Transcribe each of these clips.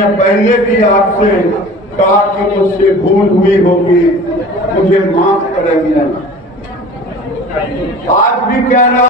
मैंने पहले भी आपसे कहा कि मुझसे भूल हुई होगी, मुझे माफ करेंगे। आज भी कह रहा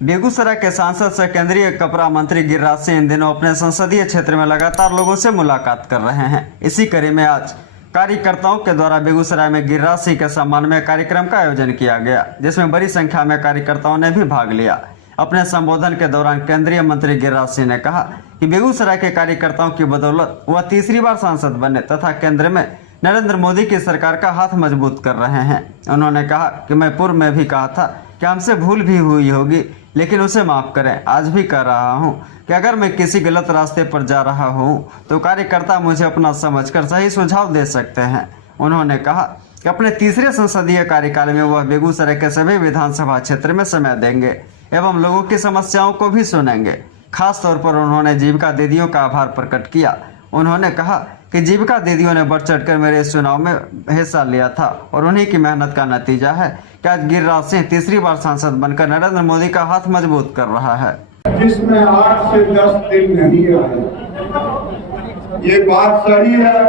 बेगूसराय के सांसद से केंद्रीय कपड़ा मंत्री गिरिराज सिंह इन दिनों अपने संसदीय क्षेत्र में लगातार लोगों से मुलाकात कर रहे हैं। इसी कड़ी में आज कार्यकर्ताओं के द्वारा बेगूसराय में गिरिराज सिंह के सम्मान में कार्यक्रम का आयोजन किया गया, जिसमें बड़ी संख्या में कार्यकर्ताओं ने भी भाग लिया। अपने संबोधन के दौरान केंद्रीय मंत्री गिरिराज सिंह ने कहा कि बेगूसराय के कार्यकर्ताओं की बदौलत वह तीसरी बार सांसद बने तथा केंद्र में नरेंद्र मोदी की सरकार का हाथ मजबूत कर रहे हैं। उन्होंने कहा कि मैं पूर्व में भी कहा था कि हमसे भूल भी हुई होगी, लेकिन उसे माफ़ करें। आज भी कह रहा हूं कि अगर मैं किसी गलत रास्ते पर जा रहा हूं तो कार्यकर्ता मुझे अपना समझकर सही सुझाव दे सकते हैं। उन्होंने कहा कि अपने तीसरे संसदीय कार्यकाल में वह बेगूसराय के सभी विधानसभा क्षेत्र में समय देंगे एवं लोगों की समस्याओं को भी सुनेंगे। खास तौर पर उन्होंने जीविका दीदियों का आभार प्रकट किया। उन्होंने कहा कि जीविका दीदियों ने बढ़ चढ़कर मेरे इस चुनाव में हिस्सा लिया था और उन्हीं की मेहनत का नतीजा है कि आज गिरिराज सिंह तीसरी बार सांसद बनकर नरेंद्र मोदी का हाथ मजबूत कर रहा है। जिसमें 8 से 10 दिन नहीं रहे, ये बात सही है।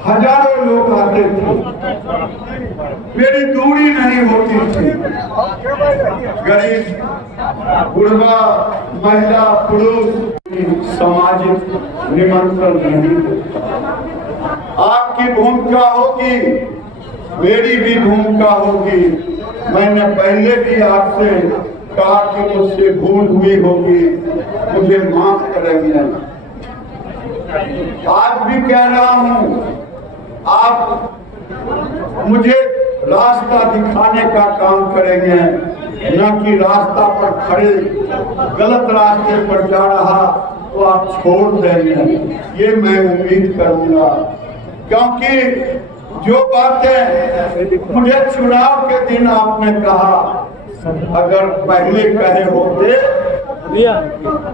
हजारों लोग आते थे, मेरी दूरी नहीं होती थी। गरीब, बुढ़वा, महिला, पुरुष सामाजिक निमंत्रण नहीं होता। आपकी भूमिका होगी, मेरी भी भूमिका होगी। मैंने पहले भी आपसे कहा कि मुझसे भूल हुई होगी, मुझे माफ करेंगे। आज भी कह रहा हूं, आप मुझे रास्ता दिखाने का काम करेंगे, न कि रास्ता पर खड़े गलत रास्ते पर जा रहा तो आप छोड़ देंगे। ये मैं उम्मीद करूंगा, क्योंकि जो बातें मुझे चुनाव के दिन आपने कहा, अगर पहले कहे होते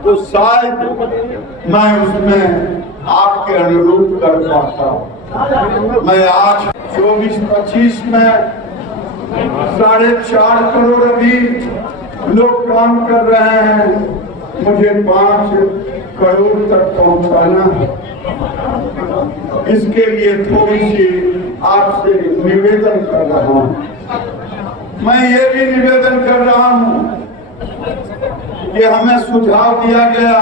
तो शायद मैं उसमें आपके अनुरूप कर पाता। मैं आज 24-25 में 4.5 करोड़ अभी लोग काम कर रहे हैं, मुझे 5 करोड़ तक पहुंचाना है। इसके लिए थोड़ी सी आपसे निवेदन कर रहा हूं। मैं ये भी निवेदन कर रहा हूं कि हमें सुझाव दिया गया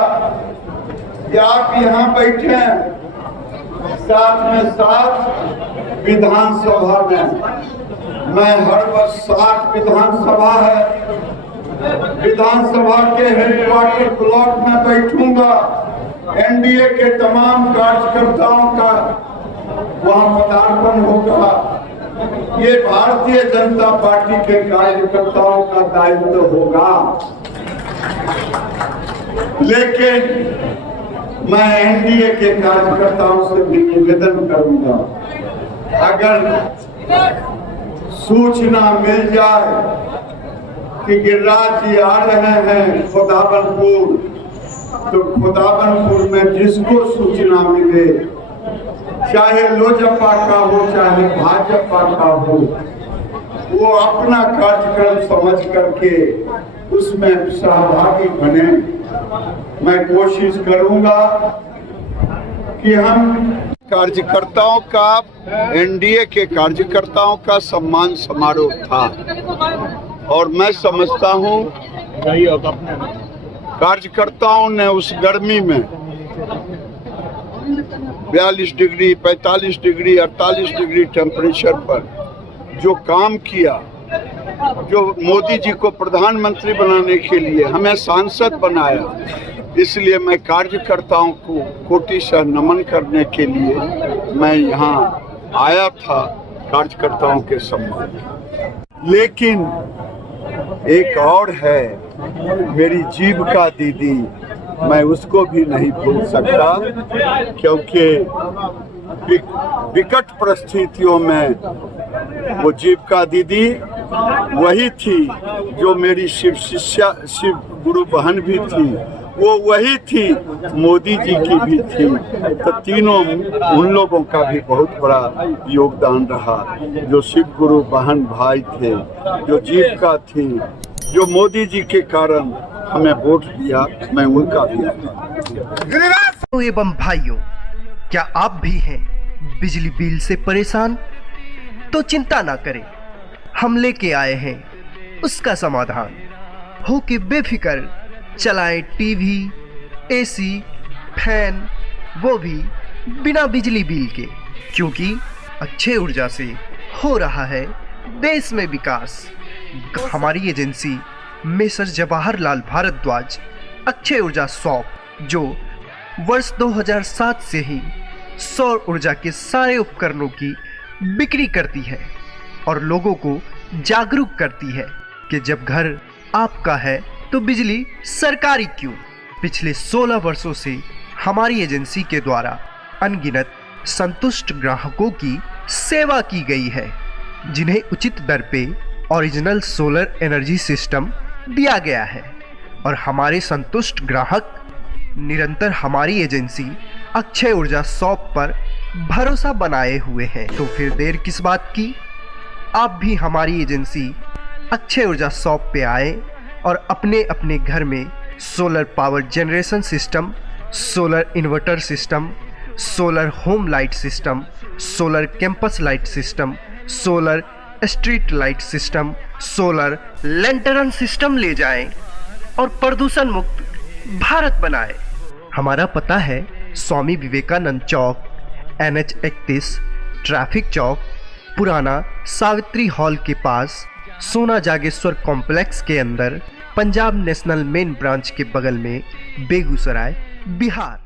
कि आप यहाँ बैठे साथ में साथ विधानसभा में। मैं हर वर्ष 7 विधानसभा है, विधानसभा के हेडक्वार्टर ब्लॉक में बैठूंगा। एनडीए के तमाम कार्यकर्ताओं का वहां पदार्पण होगा। ये भारतीय जनता पार्टी के कार्यकर्ताओं का दायित्व होगा, लेकिन मैं एनडीए के कार्यकर्ताओं से भी निवेदन करूंगा, अगर सूचना मिल जाए कि गिरिराज जी आ रहे हैं खुदाबंदपुर, तो खुदाबंदपुर में जिसको सूचना मिले, चाहे लोजपा का हो चाहे भाजपा का हो, वो अपना कार्यक्रम समझ करके उसमें सहभागी बने। मैं कोशिश करूंगा कि हम कार्यकर्ताओं का, एनडीए के कार्यकर्ताओं का सम्मान समारोह था, और मैं समझता हूं कार्यकर्ताओं ने उस गर्मी में 42 डिग्री, 45 डिग्री, 48 डिग्री टेम्परेचर पर जो काम किया, जो मोदी जी को प्रधानमंत्री बनाने के लिए हमें सांसद बनाया, इसलिए मैं कार्यकर्ताओं को कोटि से नमन करने के लिए मैं यहाँ आया था कार्यकर्ताओं के सम्मान। लेकिन एक और है, मेरी जीविका दीदी, मैं उसको भी नहीं भूल सकता, क्योंकि विकट परिस्थितियों में वो जीविका दीदी वही थी जो मेरी शिव गुरु बहन भी थी। वो वही थी, मोदी जी की भी थी। तो तीनों उन लोगों का भी बहुत बड़ा योगदान रहा, जो सिख गुरु बहन भाई थे, जो जीविका थी, जो मोदी जी के कारण हमें वोट दिया, मैं उनका भी आभार। एवं भाइयों, क्या आप भी हैं बिजली बिल से परेशान? तो चिंता ना करें, हम लेके आए हैं उसका समाधान। हो के बेफिक्र चलाएं टीवी, एसी, फैन, वो भी बिना बिजली बिल के, क्योंकि अक्षय ऊर्जा से हो रहा है देश में विकास। हमारी एजेंसी मेसर जवाहरलाल भारद्वाज अक्षय ऊर्जा शॉप, जो वर्ष 2007 से ही सौर ऊर्जा के सारे उपकरणों की बिक्री करती है और लोगों को जागरूक करती है कि जब घर आपका है तो बिजली सरकारी क्यों। पिछले 16 वर्षों से हमारी एजेंसी के द्वारा अनगिनत संतुष्ट ग्राहकों की सेवा की गई है, जिन्हें उचित दर पे ओरिजिनल सोलर एनर्जी सिस्टम दिया गया है। और हमारे संतुष्ट ग्राहक निरंतर हमारी एजेंसी अक्षय ऊर्जा शॉप पर भरोसा बनाए हुए हैं। तो फिर देर किस बात की, आप भी हमारी एजेंसी अक्षय ऊर्जा शॉप पे आए और अपने अपने घर में solar power generation system, solar inverter system, solar home light system, solar campus light system, solar street light system, solar lantern system ले जाएं और प्रदूषण मुक्त भारत बनाएं। हमारा पता है स्वामी विवेकानंद चौक, NH 31, ट्रैफिक चौक, पुराना सावित्री हॉल के पास, सोना जागेश्वर कॉम्प्लेक्स के अंदर, पंजाब नेशनल मेन ब्रांच के बगल में, बेगूसराय, बिहार।